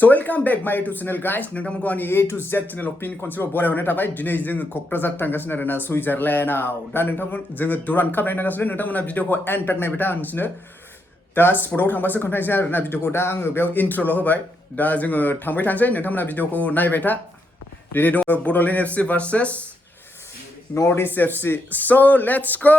So welcome back my YouTube channel guys. नोंथांमोनखौ आंनि A to Z चेनेलाव fin खनसेबाव बरायहरनाय थाबाय। दिनै जोङो क'क्राझार थांगासिनो आरोना सुइजारलेन्डआव। दा नोंथांमोन जोङो दुरान काप नायगासिनो। नोंथांमोना भिडिअखौ एन्ड टाक नायबाय था आं नोंसोरनो दा स्पटआव थांबासो खोन्थानोसै आरोना भिडिअखौ दा आङो बेयाव इन्ट्र'ल' होबाय। दा जोङो थांबाय थानोसै नोंथांमोना भिडिअखौ नायबाय था। दिनै दङ Bodoland FC versus north east FC. So let's go.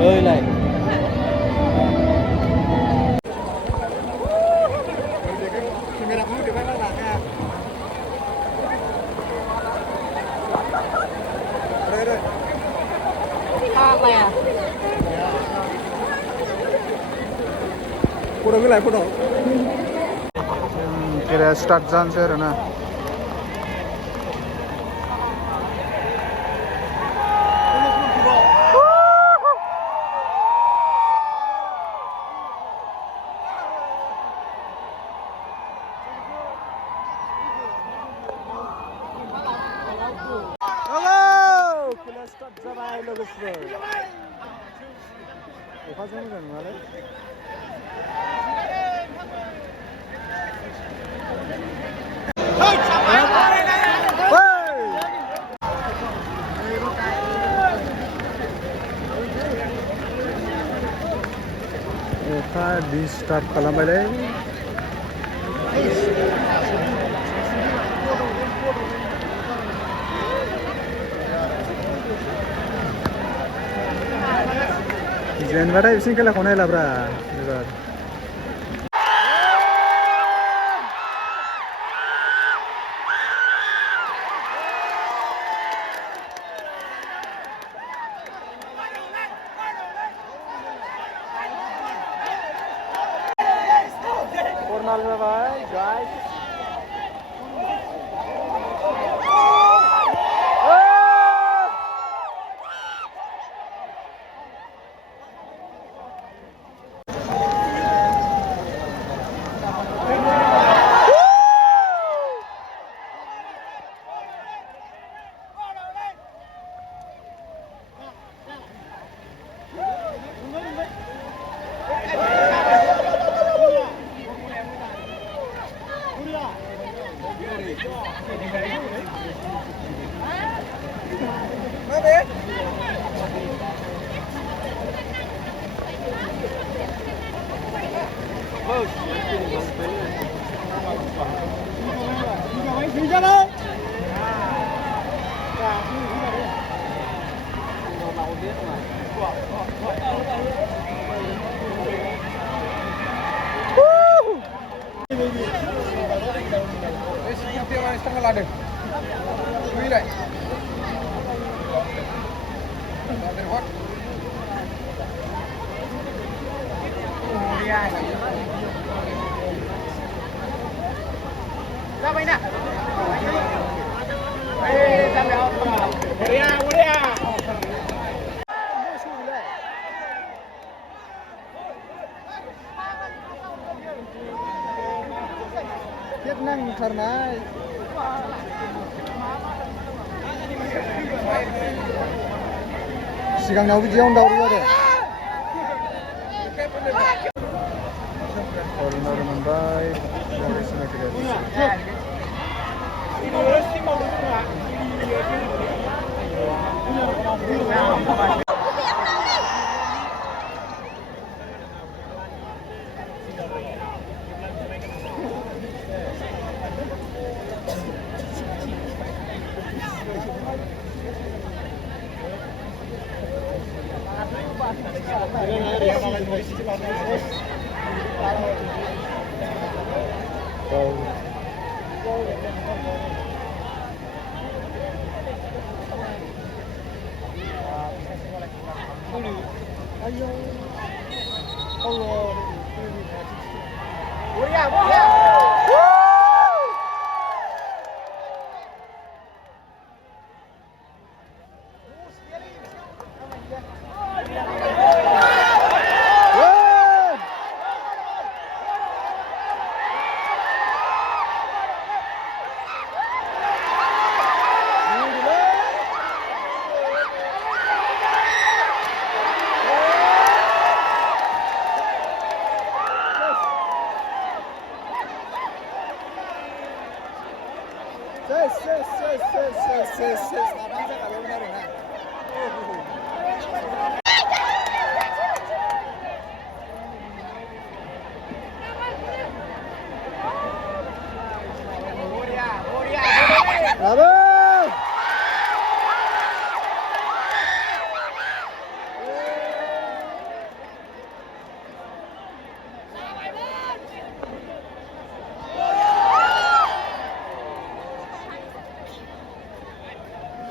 ơi này Foto gila foto. Kira start जानसै आरोना जाबाय लोगोफोर अखाजों मोजां नङालै अखा डिस्टार्ब खालामबायलै जेनबाथाय बिसिनि खेलाखौ नायलाब्रा एबार कर्नार जाबाय guys Laden. Kuilai. Laden hot. Dia. Ra bay nè. Ê, ta béo. Udah. Tiếp năng thật này. 시간나오기 지원다 우리가 얼마나 바이 모르겠으나 그래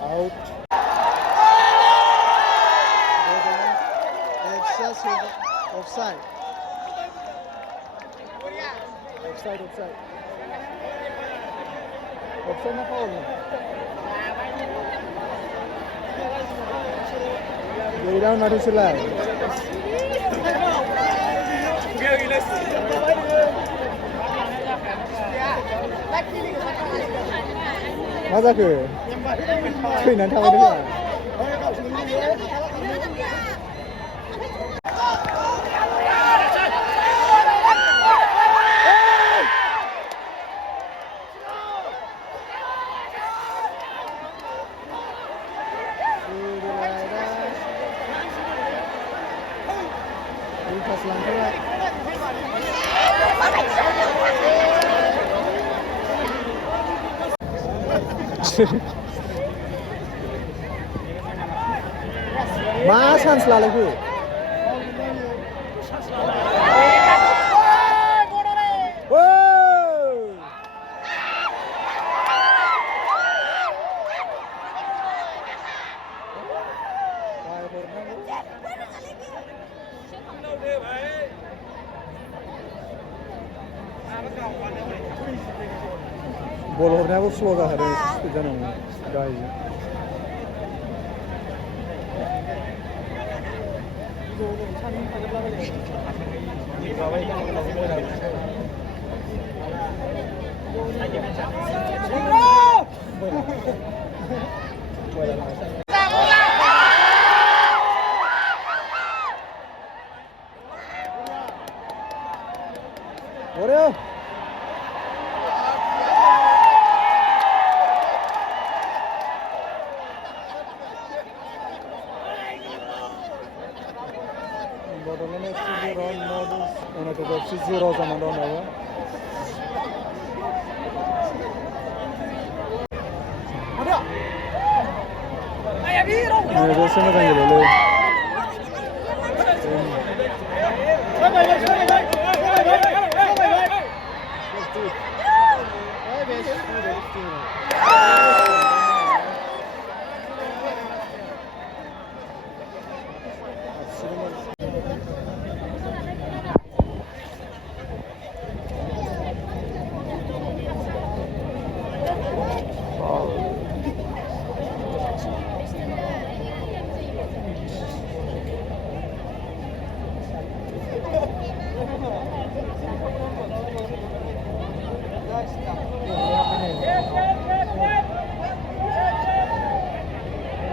Out. Offside. Offside. Offside na foul. Dari down natin sila. Masa ke? Cuy, nanti apa dia? Pas langkah. Mas chance lalaku. Bol hurnayaबो स्ल' जाखादों speed जानांगौ गाहायजों 뭐래요? Bordalama FC Zero Modus United FC Zero zaman dahulu. Ne biasa nggak tanya dulu.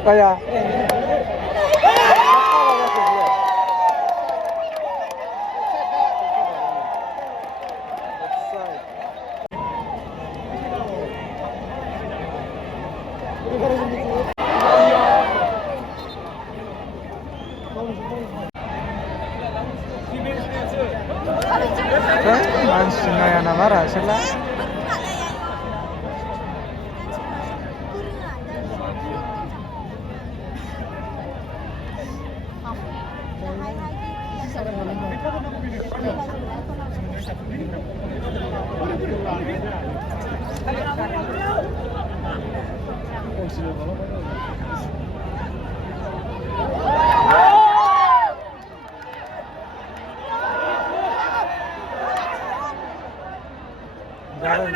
Kaya. Mansina yang namara sila.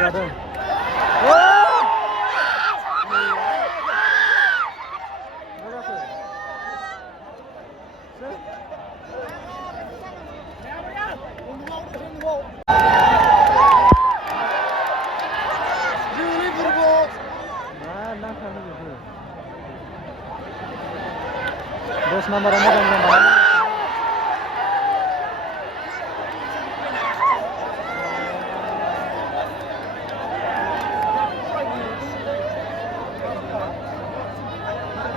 Gaden. Dos nomor kan.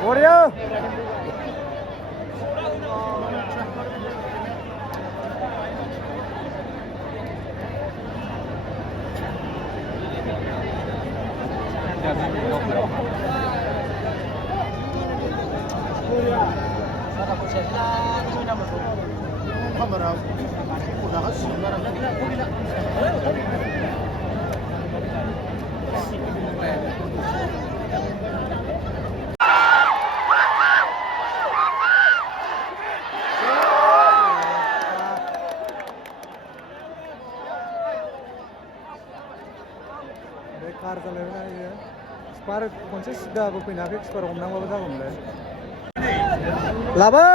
Warrior. Bekar जालायबाय ना spar खनसे सिदाबो फैनाखै spar हमनांबाबो जागौमोनलाय लाबो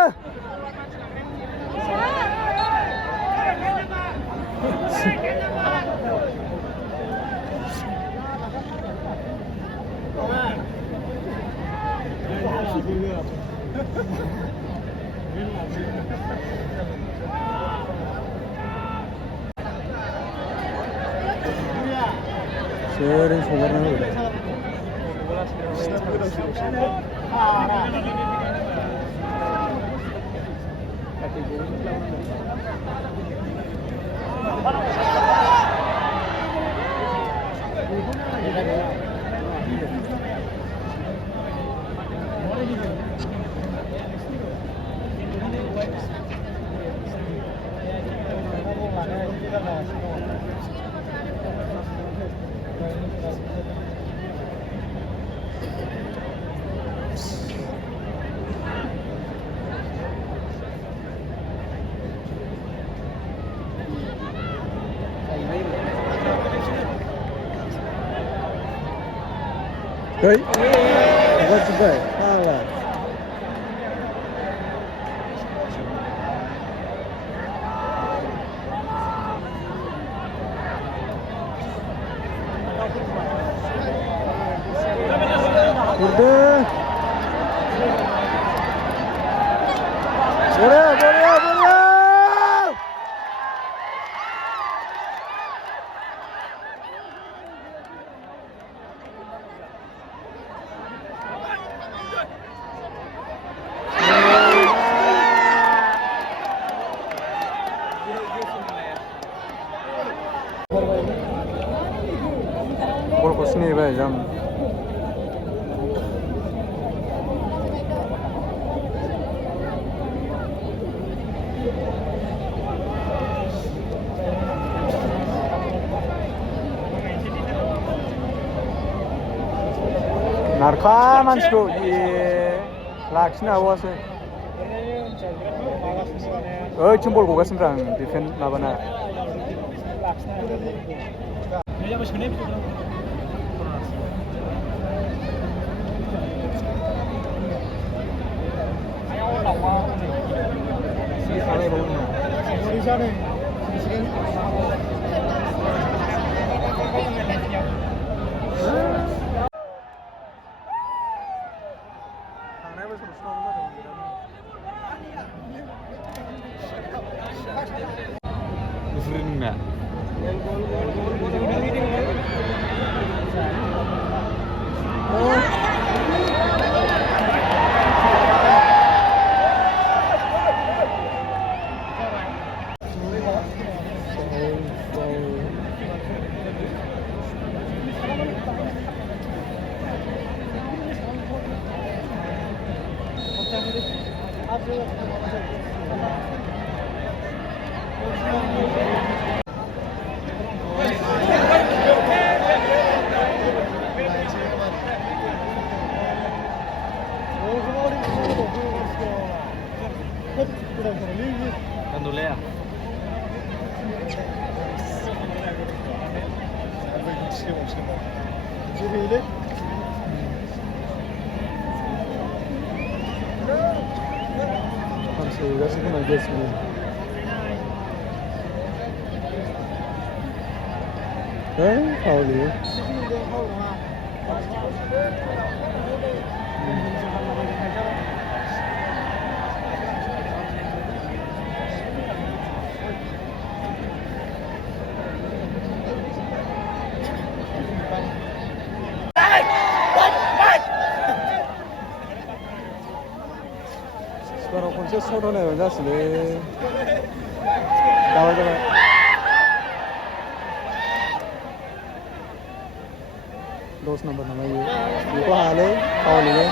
sering sebenarnya Hei, apa juga? Salah. Udah. Boleh. Bolko sini bay jam. Narka mansiko laksina awasnya. Cembol gogasin rang defend labana. Civilik. Tam şeyler sıkıntı geçmiyor. Oluyor. Sekarang konser 서론에 올랐으네. 나와. दोस्त number number ये को हाल है और ये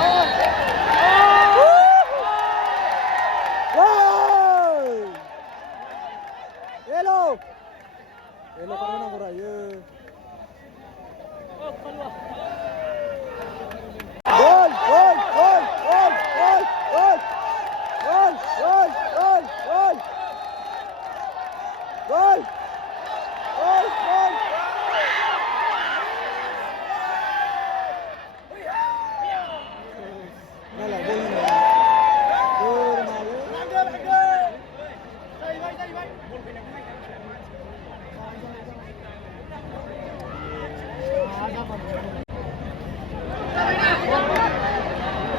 hello hello करो ना पूरा ये गोल गोल गोल गोल गोल गोल गोल गोल गोल गोल गोल गोल गोल Nala, gol nala. Gol nala.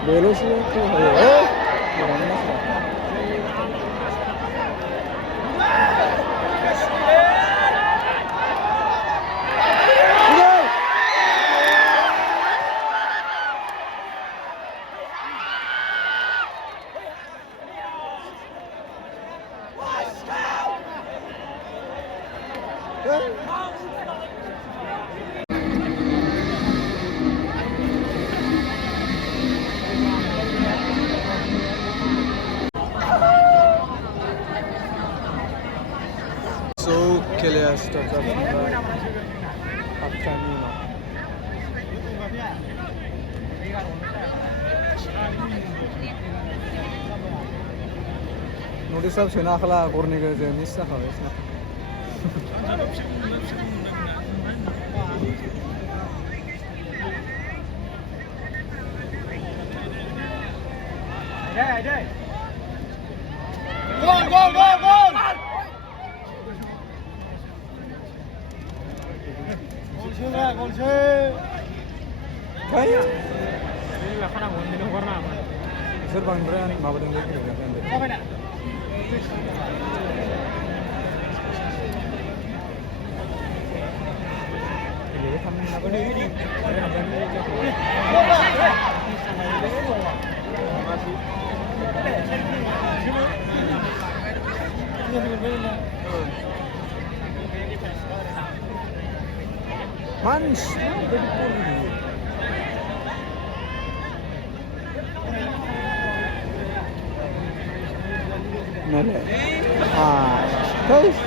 Velocidad tu hai. So Kylian starts up Afganino. Notice सब सुनाखला करने के लिए निस्सा खावे इसना. Gol gol gol gol. Kaya? Ini karena mau minum warna apa? Serban brand bawa dengan itu kan. Apa nak? Ini kami nak beli ini. Manis. Mana? Terus.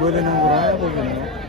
Boleh nanggur boleh.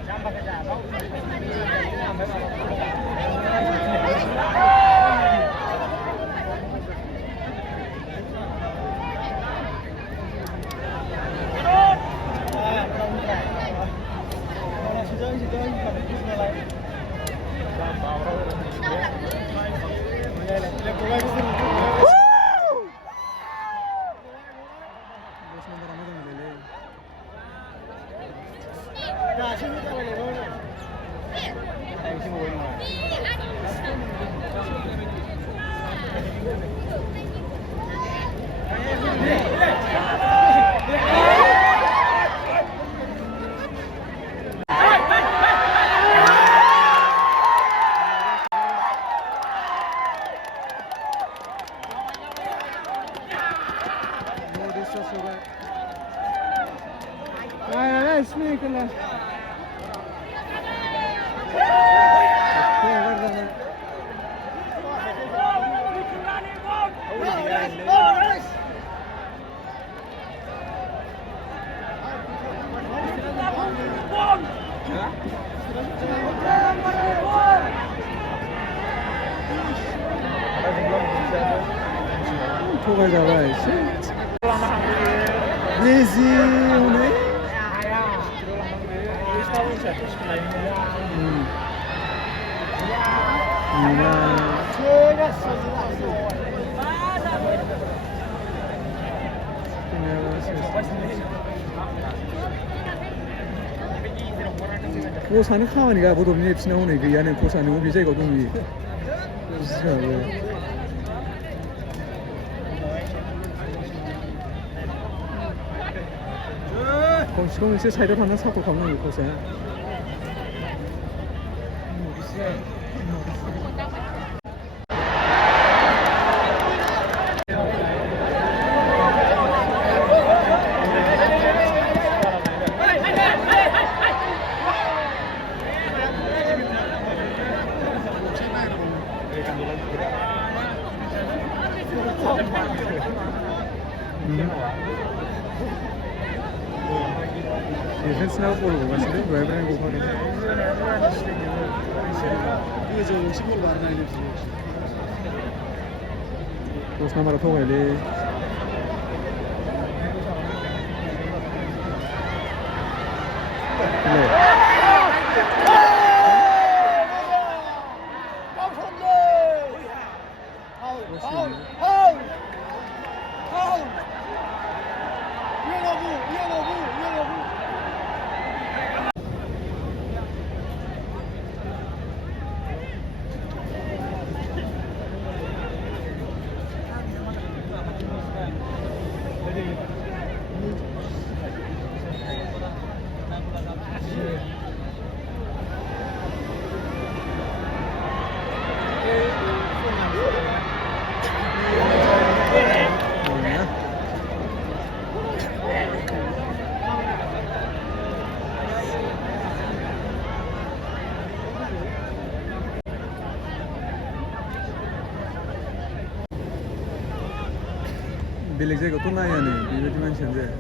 थगाय जाबाय लेजि हनै पसानो खामानि गैया बड'लेण्ड एफसिनाव हनै गैयानो पसानो बबे जायगायाव दं बियो खमसे खम एसे साइडआव थांनानै सापर्ट खालामनांगौ पसाया डिफेन्सनाव बल हगासिनो दहायब्रानि गखादों गोजौ एसे बल बानायनाय दस नाम्बारा थगायलै बेलेग जायगायावथ' नायानो बेबायदि मानसियानो जाया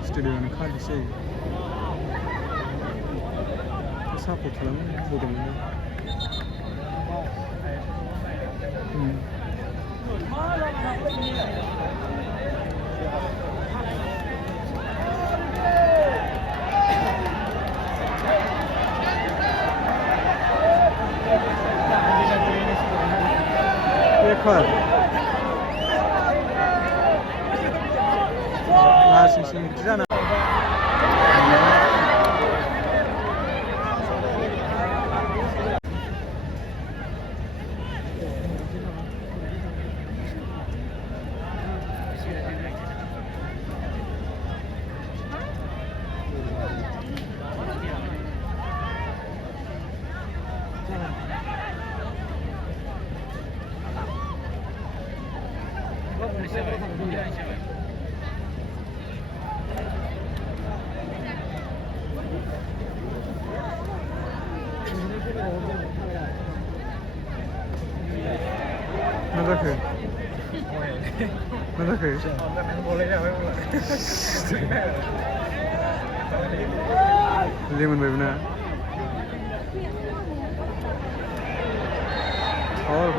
स्टेडियामानो खालिसो जायो सापर्ट खालामो बड'लेण्डआव बेखार लासिंसिं बिदि जाना मा जाखो मा जाखो लेमोनबायबो ना फाउल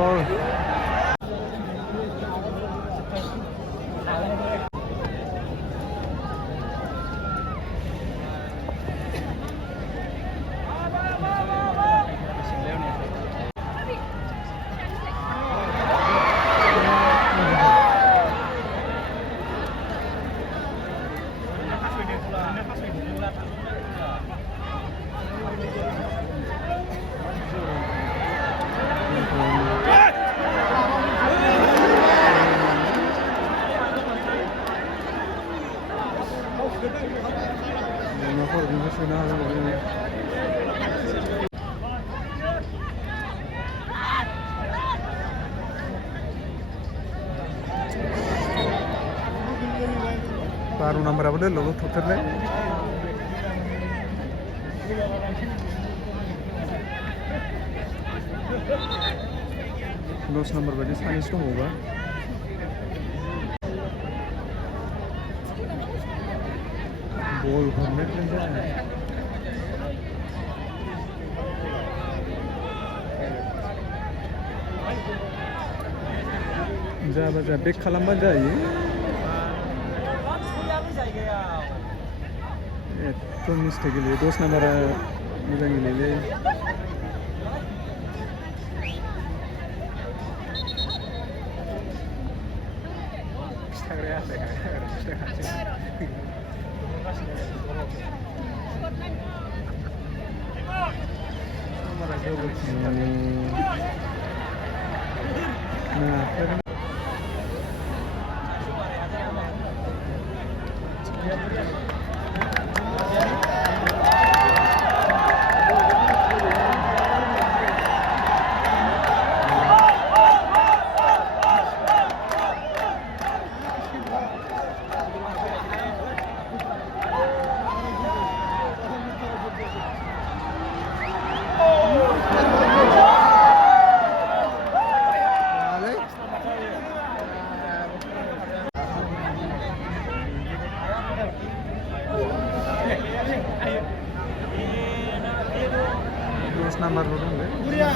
बार' नाम्बाराबो दोनल' थथारनाय 10 number बायदि सानैसो दंबावोबा बल हरनाय ट्रेन जाया जाबा जा बेक खालामबा जायो एथ' मिस्टेक गेलेयो 10 नाम्बारा मोजां गेलेयोलै खिथाग्राया nah nomor lo dong ya.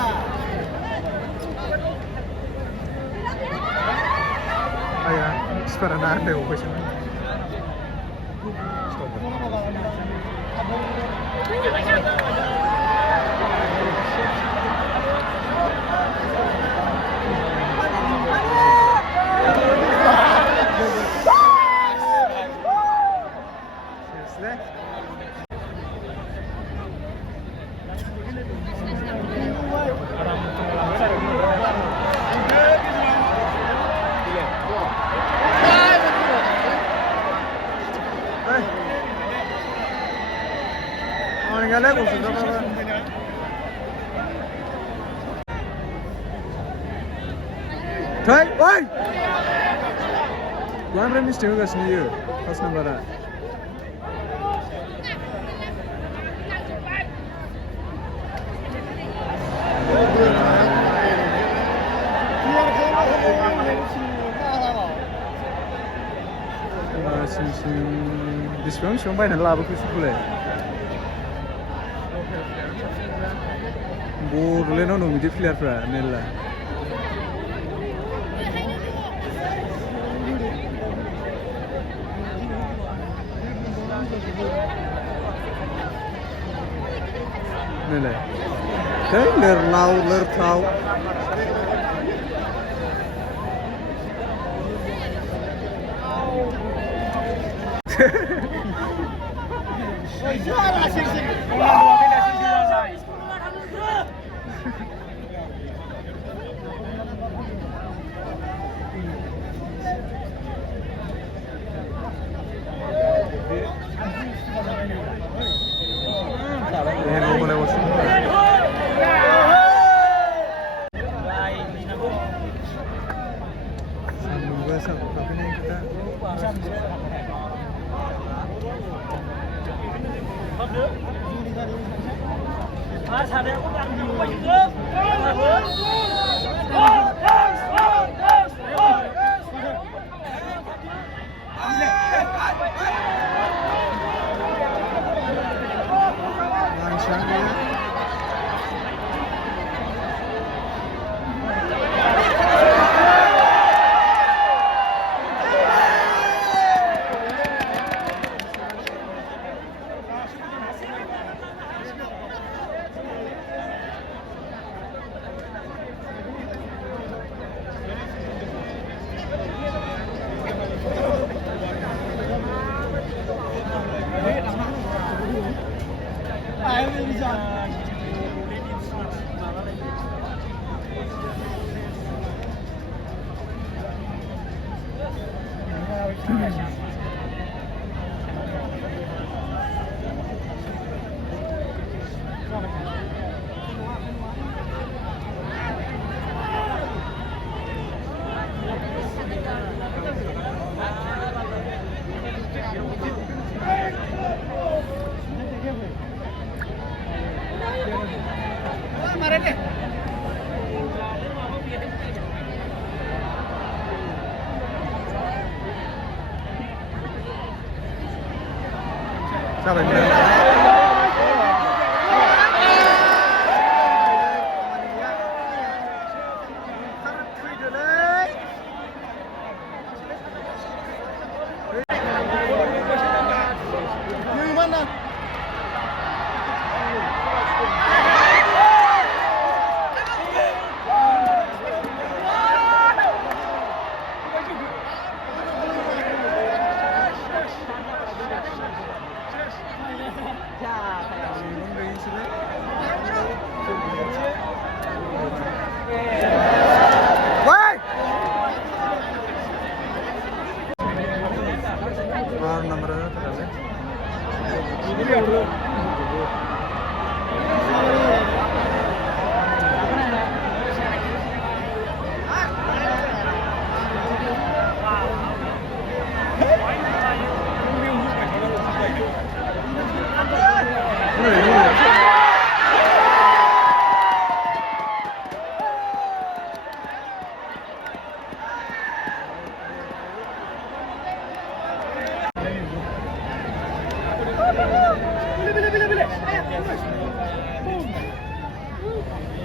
Ayah, sekarang ada apa sih? Enggak ada kok sudah Thay, oi! Gua mistake होगासिनो यो फर्स्ट नम्बरा बेसेबां बायनानै लाबोखो सुखुलाय बड'लेण्डआव दं बिदि प्लेयारफ्रा मेरला नायलाय है लोरलाव लोरथाव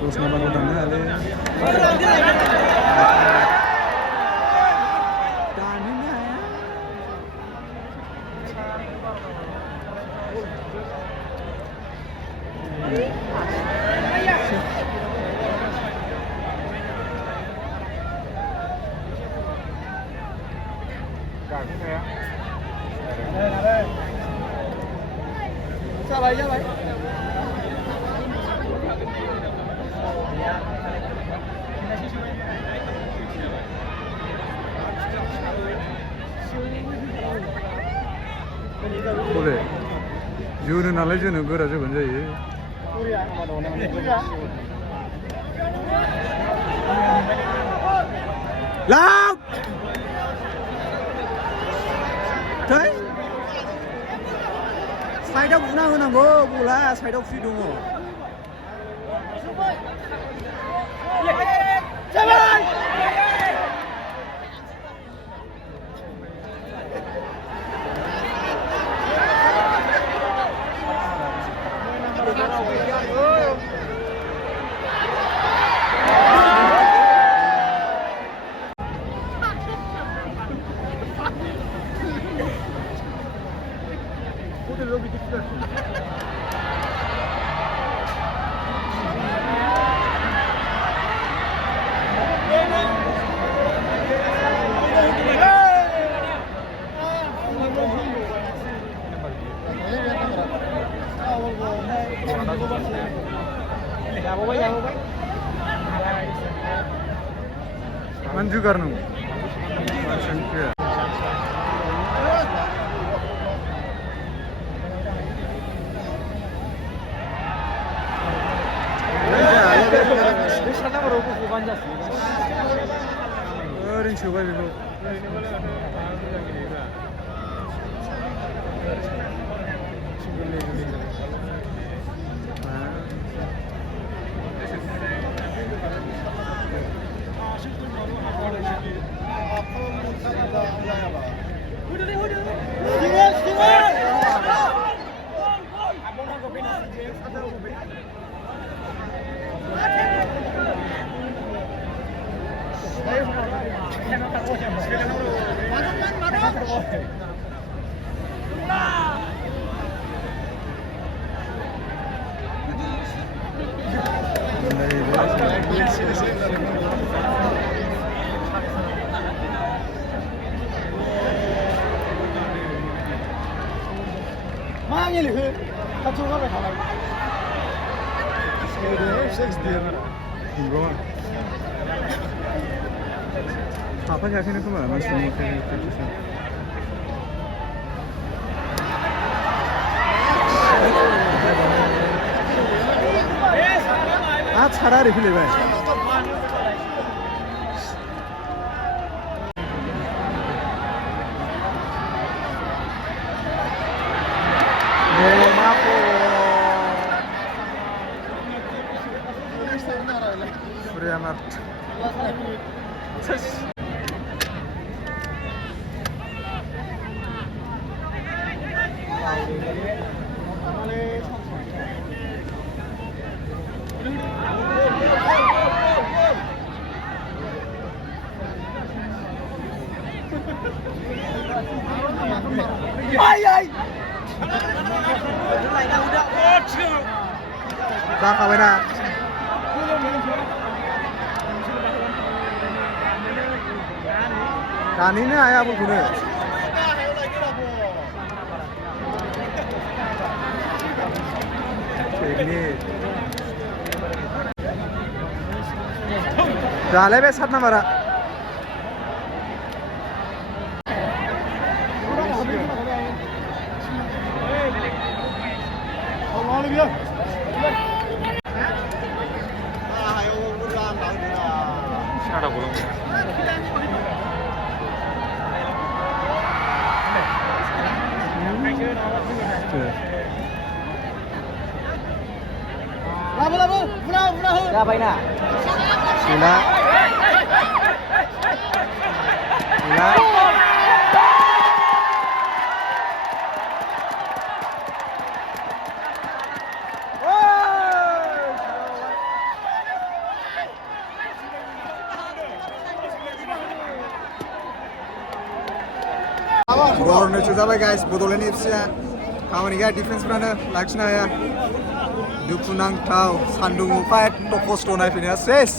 Terus nama udangnya ada. boleh जोनो नालाय जोनो गोरा जोबानो जायो लाव थै साइडआव बुना होनांगौ बला साइडआव फ्रि दङ Manju karnu. Orang coba dulu. Mangil hu, kacuga be khalai. Skeide 6 diye. Gua. Apa sih akhirnya kemana? Masih mau ke itu. Ah, छाड़ा रही ले भाई Surya Mart जाखाबायना दानैनो हाया बलखौनो जालायबाय 7 नाम्बारा Olmalı bir yer. 시간다 보는 거. Lama lama, pulang. Siapa ini? Sila. Gol जाबाय guys Bodoland एफसिया खामानि गैया डिफेन्सफ्रानो लाखिनो हाया दुखुनांथाव सान्दुं अखा एथ' खस्थ' नायफैनाया सेस